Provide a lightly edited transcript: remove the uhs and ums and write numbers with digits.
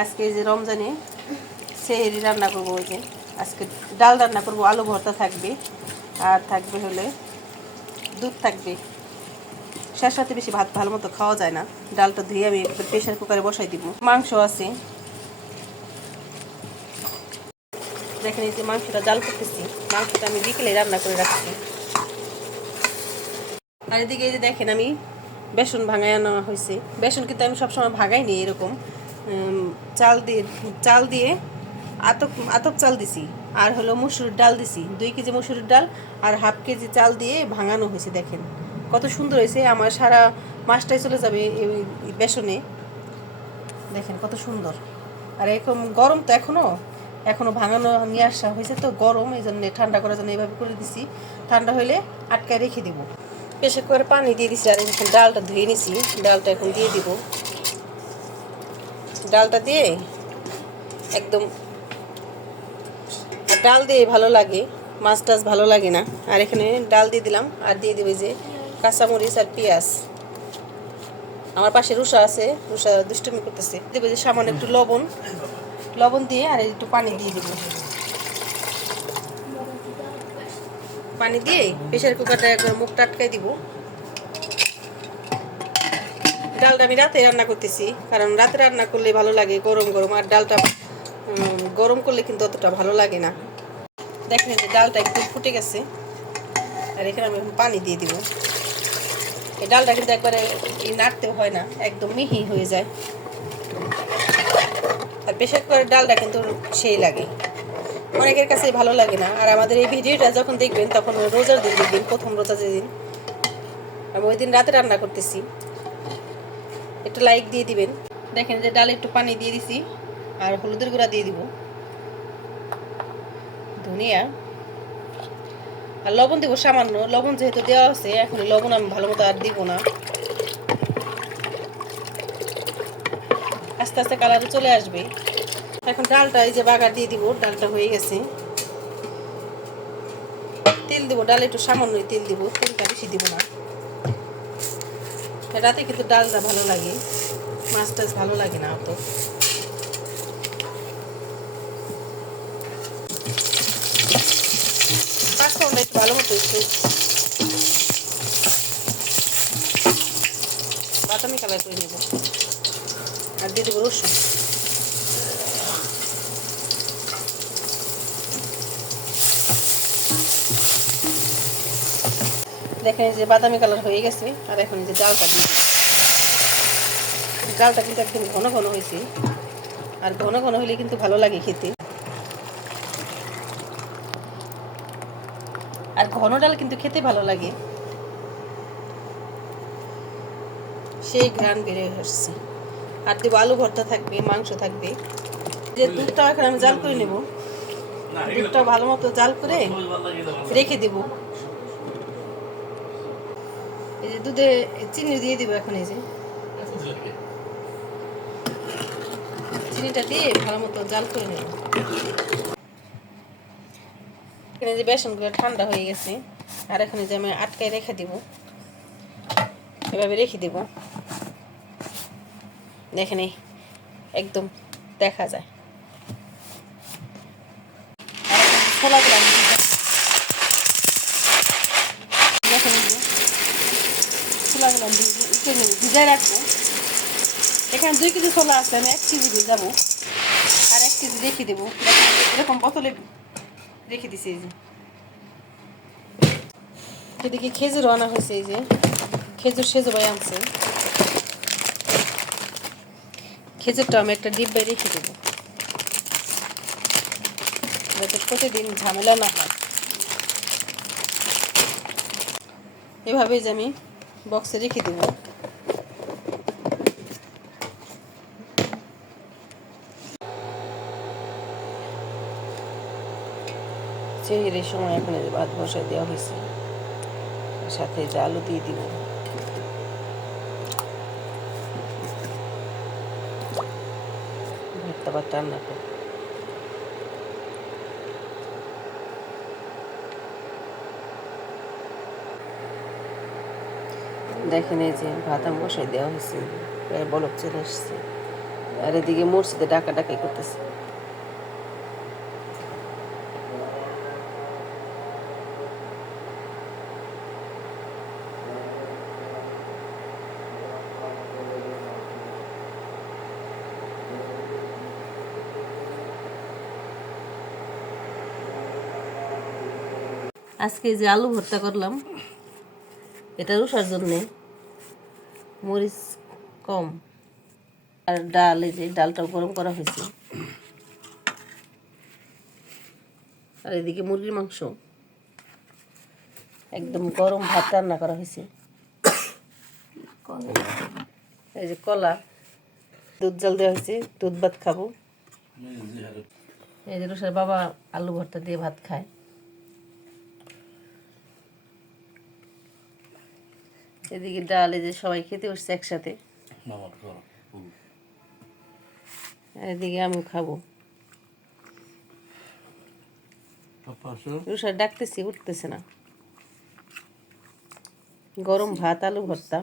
আজকে এই যে রমজানে সেহরি রান্না করবো। ওই যে আজকে ডাল রান্না করবো, আলু ভর্তা থাকবে, আর থাকবে হলে দুধ থাকবে। শেষ রাতে বেশি ভাত ভালো মতো খাওয়া যায় না। ডালটা ধুয়ে আমি প্রেশার কুকারে বসাই দিব। মাংস আছে, দেখেন এই যে মাংসটা জাল করতেছি। মাংসটা আমি বিকেলে রান্না করে রাখছি। আর এদিকে এই যে দেখেন আমি বেসন ভাঙায় আনা হয়েছে। বেসন কিন্তু আমি সবসময় ভাগাই নি, এরকম চাল দিয়ে আতপ চাল দিছি, আর হলো মসুর ডাল দিছি। 2 কেজি মসুরের ডাল আর হাফ কেজি চাল দিয়ে ভাঙানো হয়েছে। দেখেন কত সুন্দর হয়েছে। আমার সারা মাসটাই চলে যাবে এই বেসনে। দেখেন কত সুন্দর। আর এখন গরম তো এখনো ভাঙানো নিয়ে আসা হয়েছে, তো গরম, এই জন্য ঠান্ডা করার জন্য এইভাবে করে দিছি। ঠান্ডা হলে আটকায় রেখে দিব। বেশি করে পানি দিয়ে দিছি। আর এখন ডালটা ধুয়ে নিছি, ডালটা এখন দিয়ে দিব। ডালটা দিয়ে একদম, ডাল দিয়ে ভালো লাগে, মাছ টাছ ভালো লাগে না। আর এখানে ডাল দিয়ে দিলাম, আর দিয়ে দেবে যে কাঁচামরিচ আর পেঁয়াজ। আমার পাশে রুষা আছে, রুষা দুষ্টুমি করতেছে। দেবে যে সামান্য একটু লবণ দিয়ে, আর একটু পানি দিয়ে দেবো। পানি দিয়ে প্রেসার কুকারটা একবার মুখটা আটকাই দিব। ডালটা আমি রাতে রান্না করতেছি, কারণ রাতে রান্না করলে ভালো লাগে গরম গরম। আর ডালটা গরম করলে কিন্তু অতটা ভালো লাগে না। দেখেন যে ডালটা একটু ফুটে গেছে, আর এখানে আমি পানি দিয়ে দিব। এই ডালটা কিন্তু একবারে নাড়তেও হয় না, একদম মিহি হয়ে যায়। আর প্রেসার কুকারের ডালটা কিন্তু সেই লাগে, অনেকের কাছে ভালো লাগে না। আর আমাদের এই ভিডিওটা যখন দেখবেন তখন রোজার দিন দেখবেন, প্রথম রোজা যেদিন, আমি ওই দিন রাতে রান্না করতেছি। একটু লাইক দিয়ে দিবেন। দেখেন যে ডালে একটু পানি দিয়ে দিছি, আর হলুদের গুঁড়া দিয়ে দিব, ধনিয়া, আর লবণ দিব সামান্য। লবণ যেহেতু দেওয়া আছে, এখন লবণ আমি ভালো মতো আর দিব না। আস্তে আস্তে কালারে চলে আসবে। এখন ডালটা এই যে বাগার দিয়ে দিব। ডালটা হয়ে গেছে। তেল দিব, ডালে একটু সামান্যই তেল দিব, তেলটা বেশি দিব না। রাতে কিন্তু ডালটা ভালো লাগে, মাছ টাছ ভালো লাগে না অত। পাঁচফোড়নটা একটু ভালো মতো একটু বাদামি কালার করে নেব। আর দিয়ে দেবো রসুন। দেখেন যে বাদামি কালার হয়ে গেছে। আর এখন যে ডালটা দিয়ে, ডালটা কিন্তু একদম ঘন ঘন হয়েছে। আর ঘন ঘন হলে কিন্তু ভালো লাগে খেতে। আর ঘন ডাল কিন্তু খেতে ভালো লাগে, সেই ঘ্রাণ বেড়ে আসছে। আর দেবো আলু ভর্তা থাকবে, মাংস থাকবে। যে দুধটাও এখন আমি জাল করে নেব। দুধটা ভালো মতো জাল করে রেখে দেব। এই যে দুধে চিনি দিয়ে দিব এখন। এই যে চিনিটা দিয়ে ভালো মতো জাল করে নেব। এখানে যে বেসনগুলো ঠান্ডা হয়ে গেছে, আর এখন যে আমি আটকায় রেখে দিব, এভাবে রেখে দেব। দেখেন একদম দেখা যায়। ছোলাগুলো দেখেন, ছোলাগুলো ভিজায় রাখবো। এখানে 2 কেজি ছোলা আছে, আমি 1 কেজি ভিজাবো, আর 1 কেজি রেখে দেবো। এরকম বোতলে রেখে দিছি। এই যে এদিকে খেজুরও আনা হয়েছে। এই যে খেজুর সেজো ভাই আনছে। খেজুরটা আমি একটা ডিব্বায় রেখে দেবো, যাতে প্রতিদিন ঝামেলা না হয়। এভাবেই যে আমি বক্সে রেখে দেবো। সেহরির সময় এখানে ভাত বসায় দেওয়া হয়েছে, সাথে যে আলু দিয়ে দিব। ভর্তা ভাত রান্না করব। দেখেন এই যে ভাত বসায় দেওয়া হয়েছে, বলক চলে আসছে। আর এদিকে মসজিদে ডাকাডাকি করতেছে। আজকে যে আলু ভর্তা করলাম এটা রুষার জন্যে, মরিচ কম, আর ডাল, এই যে ডালটাও গরম করা হয়েছে, আর এদিকে মুরগির মাংস, একদম গরম ভাত রান্না করা হয়েছে। এই যে কলা, দুধ জাল দেওয়া হয়েছে, দুধ ভাত খাবো। এই যে রুষার বাবা আলু ভর্তা দিয়ে ভাত খায়। এদিকে ডাল, এই যে সবাই খেতে বসছে একসাথে, এদিকে আমি খাবো। রুষার ডাকতেছি, উঠতেছে না। গরম ভাত, আলু ভর্তা।